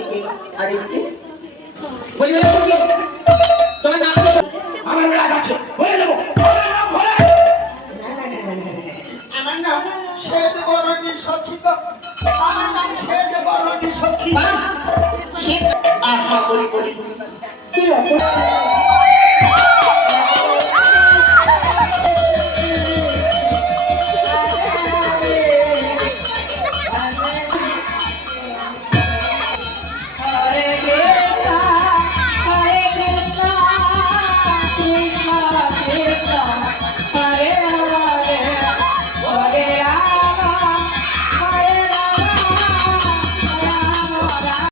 এদিকে আর এদিকে বলি সখী তোমার নাম কি? আমার রাগ আছে হয়ে যাবো আমার নাম শ্বেত বরণী সখী গো। আমার নাম শ্বেত বরণী সখী। আহা বলি বলি কি অপরাধ